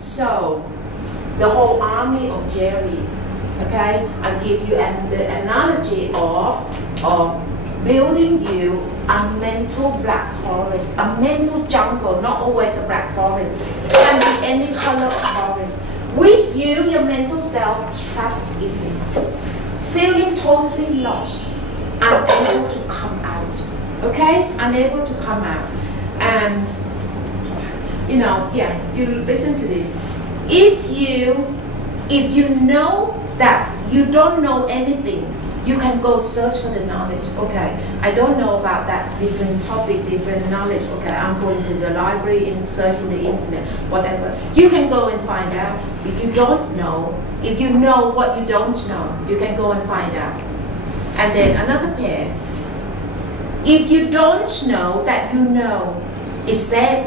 So the whole army of Jerry, okay? I give you the analogy of building you a mental black forest, a mental jungle, not always a black forest. It can be any color of forest, which your mental self trapped in it, feeling totally lost, unable to come out, okay? Unable to come out. And, you listen to this. If you know that you don't know anything, you can go search for the knowledge. Okay, I don't know about that different topic, different knowledge. Okay, I'm going to the library and searching the internet, whatever. You can go and find out. If you don't know, if you know what you don't know, you can go and find out. And then another pair. If you don't know that you know, it's said.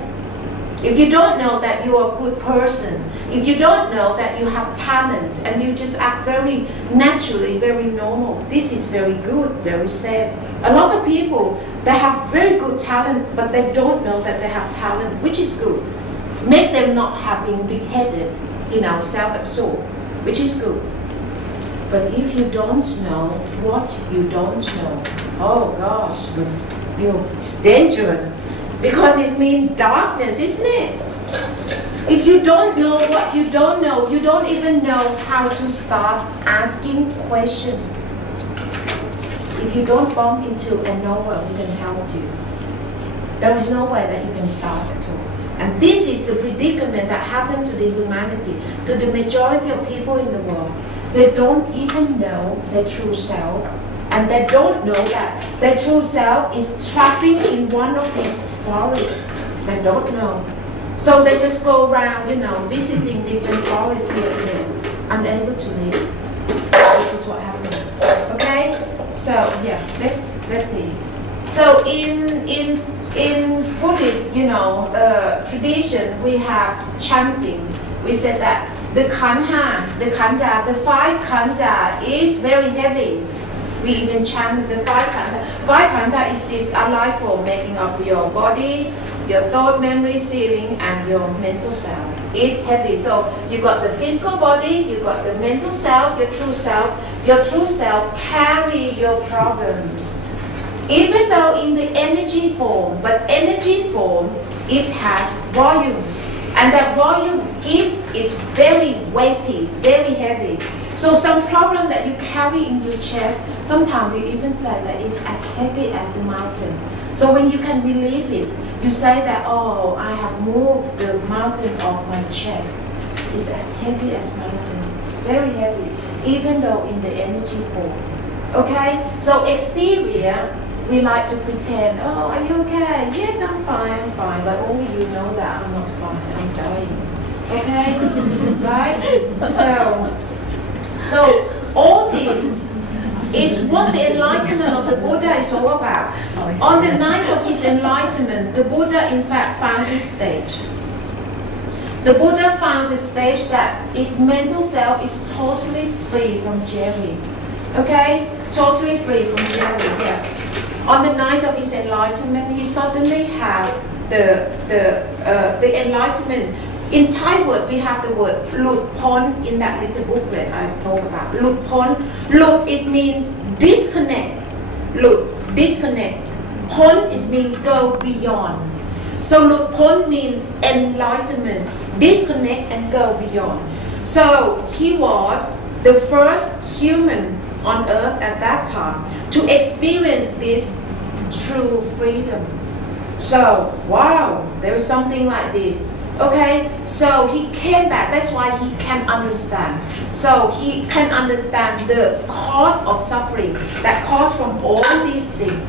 If you don't know that you are a good person, if you don't know that you have talent and you just act very naturally, very normal, this is very good, very safe. A lot of people, they have very good talent, but they don't know that they have talent, which is good. Make them not having big-headed, self-absorbed, which is good. But if you don't know what you don't know, oh gosh, it's dangerous. Because it means darkness, isn't it? If you don't know what you don't know, you don't even know how to start asking questions. If you don't bump into a knower who can help you, there is no way that you can start at all. And this is the predicament that happened to the humanity, to the majority of people in the world. They don't even know their true self, and they don't know that their true self is trapping in one of these forests. They don't know. So they just go around, visiting different forests here and there, unable to live. This is what happened. Okay? So let's see. So in Buddhist, tradition, we have chanting. We said that the khandha, the five khandha is very heavy. We even chant the five khandha. Five khandha is this life form making up your body, your thought, memories, feeling, and your mental self. It's heavy. So you got the physical body, you got the mental self, your true self. Your true self carry your problems. Even though in the energy form, but energy form, it has volume. And that volume is very weighty, very heavy. So some problem that you carry in your chest, sometimes you even say that it's as heavy as the mountain. So when you can believe it, you say that, oh, I have moved the mountain off my chest. It's as heavy as mountain. It's very heavy, even though in the energy form. Okay? So exterior, we like to pretend, oh, are you okay? Yes, I'm fine. But only you know that I'm not fine. I'm dying. Okay? Right? So all this is what the enlightenment of the Buddha is all about. On the night of his enlightenment, the Buddha in fact found this stage. The Buddha found the stage that his mental self is totally free from Jerry. Okay? Totally free from Jerry, yeah. On the night of his enlightenment, he suddenly had the enlightenment. In Thai word, we have the word "lut pon" in that little booklet I told about. "Lut pon." Lut, it means disconnect. Lut, disconnect. Pon is mean go beyond. So "lut pon" means enlightenment, disconnect and go beyond. So he was the first human on earth at that time to experience this true freedom. So, wow, there is something like this. Okay, so he came back. That's why he can understand. So he can understand the cause of suffering that comes from all these things.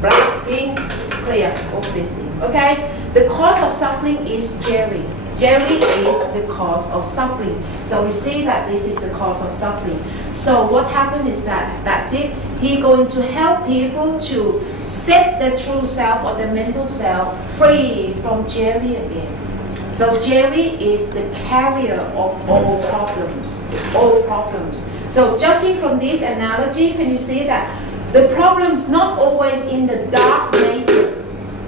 Black, pink, clear, all these things. Okay, the cause of suffering is Jerry. Jerry is the cause of suffering. So we see that this is the cause of suffering. So what happened is that's it. He's going to help people to set the true self or the mental self free from Jerry again. So Jerry is the carrier of all problems, all problems. So judging from this analogy, can you see that the problems not always in the dark nature.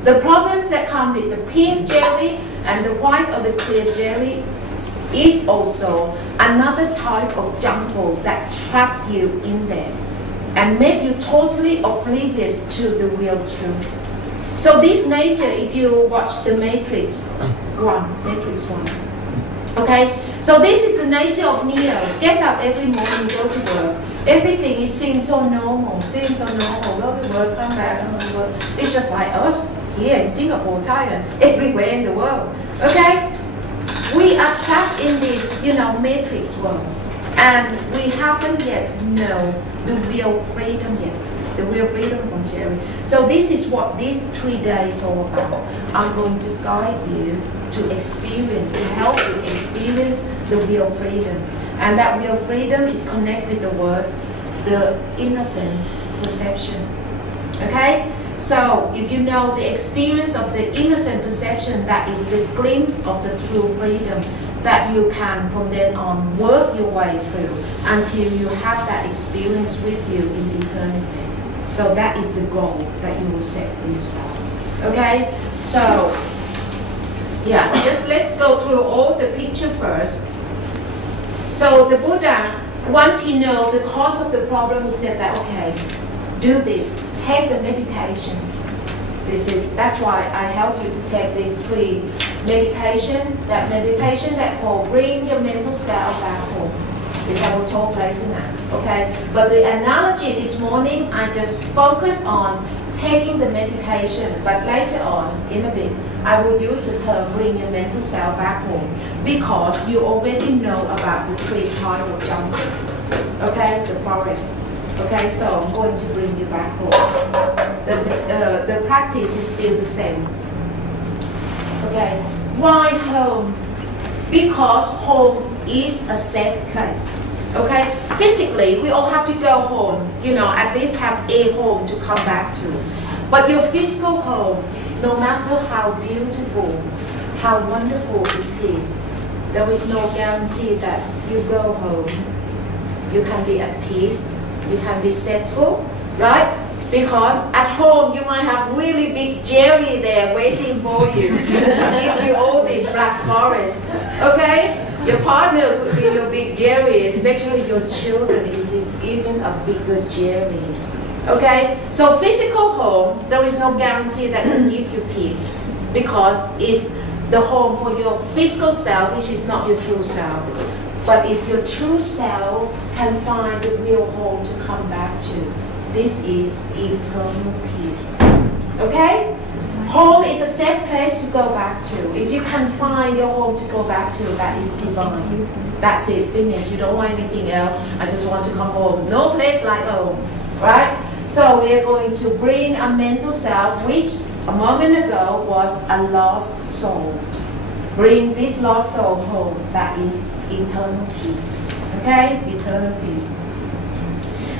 The problems that come with the pink Jerry and the white or the clear Jerry is also another type of jungle that trap you in there and make you totally oblivious to the real truth. So this nature, if you watch the Matrix 1, okay? So this is the nature of Neo. Get up every morning, go to work. Everything seems so normal, Go to work, come back, go to work. It's just like us here in Singapore, Thailand, everywhere in the world, okay? We are trapped in this, matrix world, and we haven't yet know the real freedom yet, the real freedom from Jerry. So this is what these 3 days are all about. I'm going to guide you to experience, to help you experience the real freedom. And that real freedom is connected with the word, the innocent perception. Okay? So if you know the experience of the innocent perception, that is the glimpse of the true freedom that you can from then on work your way through until you have that experience with you in eternity. So that is the goal that you will set for yourself. Okay? So yeah, just let's go through all the picture first. So the Buddha, once he knows the cause of the problem, he said that, okay, do this, take the medication. That's why I help you to take this 3 medication, that medication that called bring your mental self back home, which I will talk later now, okay? But the analogy this morning, I just focus on taking the medication, but later on, in a bit, I will use the term bring your mental self back home because you already know about the 3 types of jungle, okay, the forest. Okay, so I'm going to bring you back home. The practice is still the same. Okay, why home? Because home is a safe place. Okay, physically we all have to go home. At least have a home to come back to. But your physical home, no matter how beautiful, how wonderful it is, there is no guarantee that you go home, you can be at peace. You can be settled, right? Because at home you might have really big Jerry there waiting for you to give you all this black forest. Okay? Your partner could be your big Jerry, especially your children is even a bigger Jerry. Okay? So physical home, there is no guarantee that can give you peace because it's the home for your physical self, which is not your true self. But if your true self can find the real home to come back to, this is eternal peace. Okay? Home is a safe place to go back to. If you can find your home to go back to, that is divine. That's it, finished. You don't want anything else. I just want to come home. No place like home. Right? So we are going to bring a mental self, which a moment ago was a lost soul. Bring this lost soul home. That is eternal peace. Okay? Eternal peace.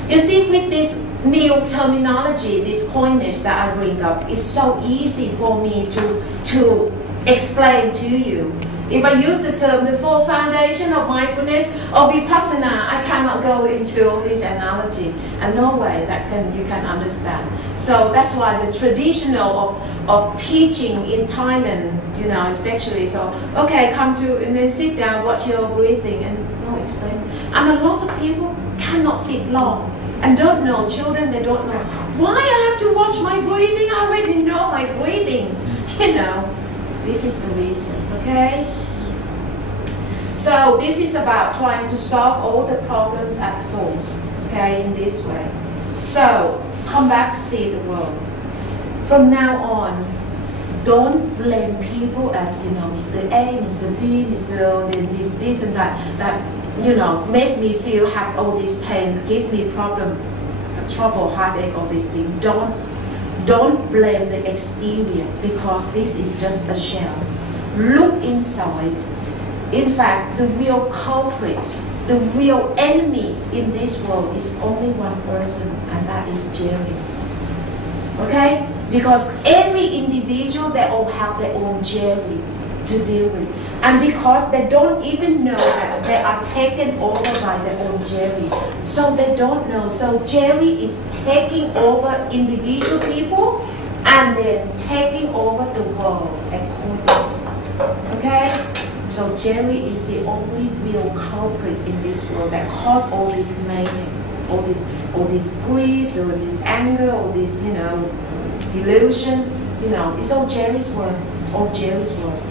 You see, with this new terminology, this coinage that I bring up, it's so easy for me to explain to you. If I use the term the 4 foundation of mindfulness or vipassana, I cannot go into all this analogy, and no way that you can understand. So that's why the traditional of teaching in Thailand, especially, so okay, come to and then sit down, watch your breathing, and explain. And a lot of people cannot sit long and don't know. Children, they don't know why I have to watch my breathing. I already know my breathing. This is the reason. Okay. So this is about trying to solve all the problems at source. Okay, in this way. So come back to see the world. From now on, don't blame people as Mr. A, Mr. B, Mr. this and that make me feel have all this pain, give me problem, trouble, heartache, all these things. Don't blame the exterior because this is just a shell. Look inside. In fact, the real culprit, the real enemy in this world is only one person, and that is Jerry. Okay? Because every individual, they all have their own Jerry to deal with. And because they don't even know that they are taken over by their own Jerry. So they don't know. So Jerry is taking over individual people and then taking over the world accordingly. Okay? So Jerry is the only real culprit in this world that caused all this mayhem, all this greed, all this anger, all this, you know, delusion. You know, it's all Jerry's work, all Jerry's work.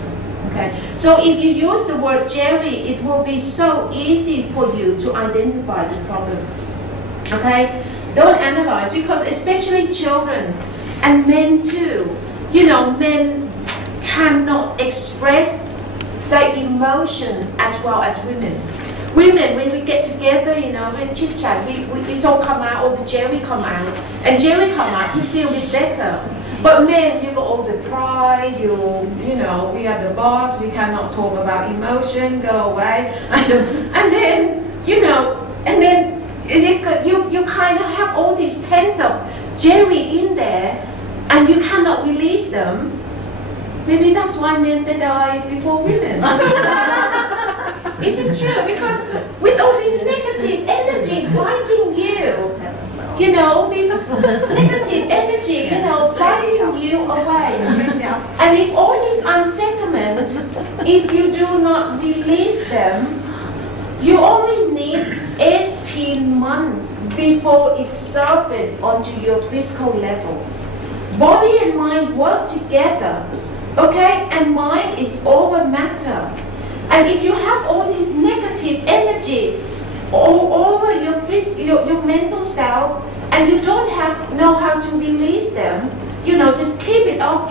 Okay. So if you use the word Jerry, it will be so easy for you to identify the problem. Okay. Don't analyze, because especially children and men too. You know, men cannot express their emotion as well as women. Women, when we get together, you know, we chit chat, we all come out, or the Jerry come out, and Jerry come out, you feel it better. But men, you got all the pride, you know, we are the boss, we cannot talk about emotion, go away, and then, you know, and then you kind of have all these pent up Jerry in there, and you cannot release them. Maybe that's why men they die before women. Is it true? Because with all these negative energy biting you know, all this negative energy, you know, biting you away. And if all this unsettlement, if you do not release them, you only need 18 months before it surfaces onto your physical level. Body and mind work together, okay? And mind is over matter. And if you have all this negative energy all over your mental self, and you don't know how to release them, you know, just keep it up,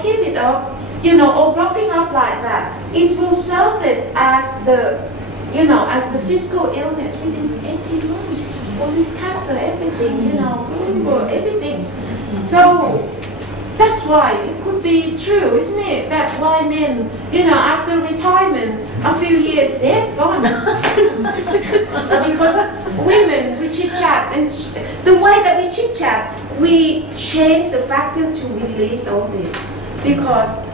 you know, or blocking up like that, it will surface as the, you know, as the physical illness within 18 months. All this cancer, everything, you know, everything. So that's why it could be true, isn't it? That why men, you know, after retirement, a few years, they're gone. Because women, we chit-chat, and the way that we chit-chat, we change the factor to release all this. Because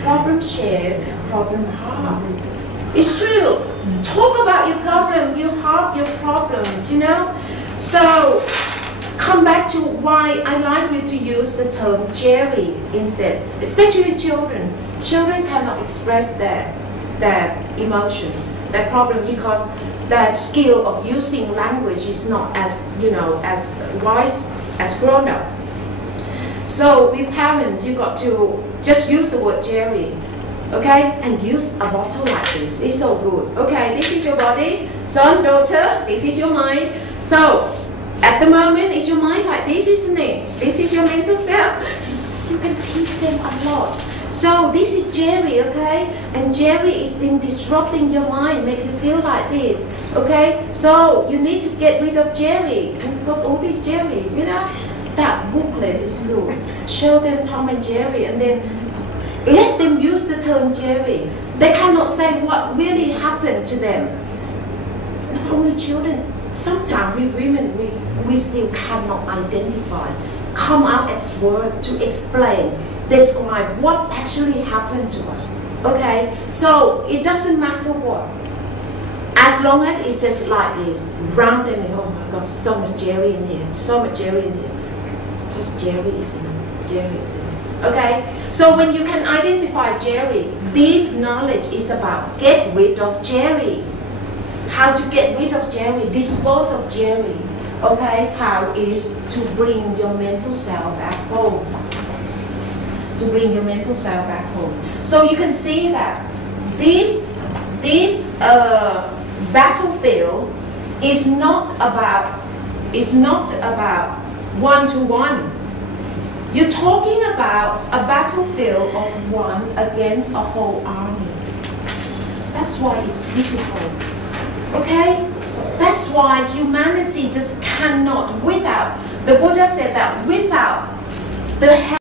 problem shared, problem halved. It's true. Talk about your problem, you halve your problems, you know? So, come back to why I like you to use the term Jerry instead, especially children. Children cannot express their emotion, their problem, because their skill of using language is not as, you know, as wise as grown up. So we parents, you got to just use the word Jerry, okay, and use a bottle like this. It's so good. Okay, this is your body, son, daughter, this is your mind. So at the moment, it's your mind like this, isn't it? This is your mental self. You can teach them a lot. So this is Jerry, okay? And Jerry is in disrupting your mind, make you feel like this, okay? So you need to get rid of Jerry. You've got all this Jerry, you know? That booklet is good. Show them Tom and Jerry, and then let them use the term Jerry. They cannot say what really happened to them. Not only children. Sometimes we women, we still cannot identify, come out as word to explain, describe what actually happened to us. Okay, so it doesn't matter what, as long as it's just like this, round and oh my God, so much Jerry in here, so much Jerry in here. It's just Jerry is enough. Jerry is enough. Okay, so when you can identify Jerry, this knowledge is about get rid of Jerry. How to get rid of Jerry, dispose of Jerry, okay? How is to bring your mental self back home. To bring your mental self back home. So you can see that this battlefield is not about one-to-one. You're talking about a battlefield of one against a whole army. That's why it's difficult. Okay? That's why humanity just cannot, without, the Buddha said that without the help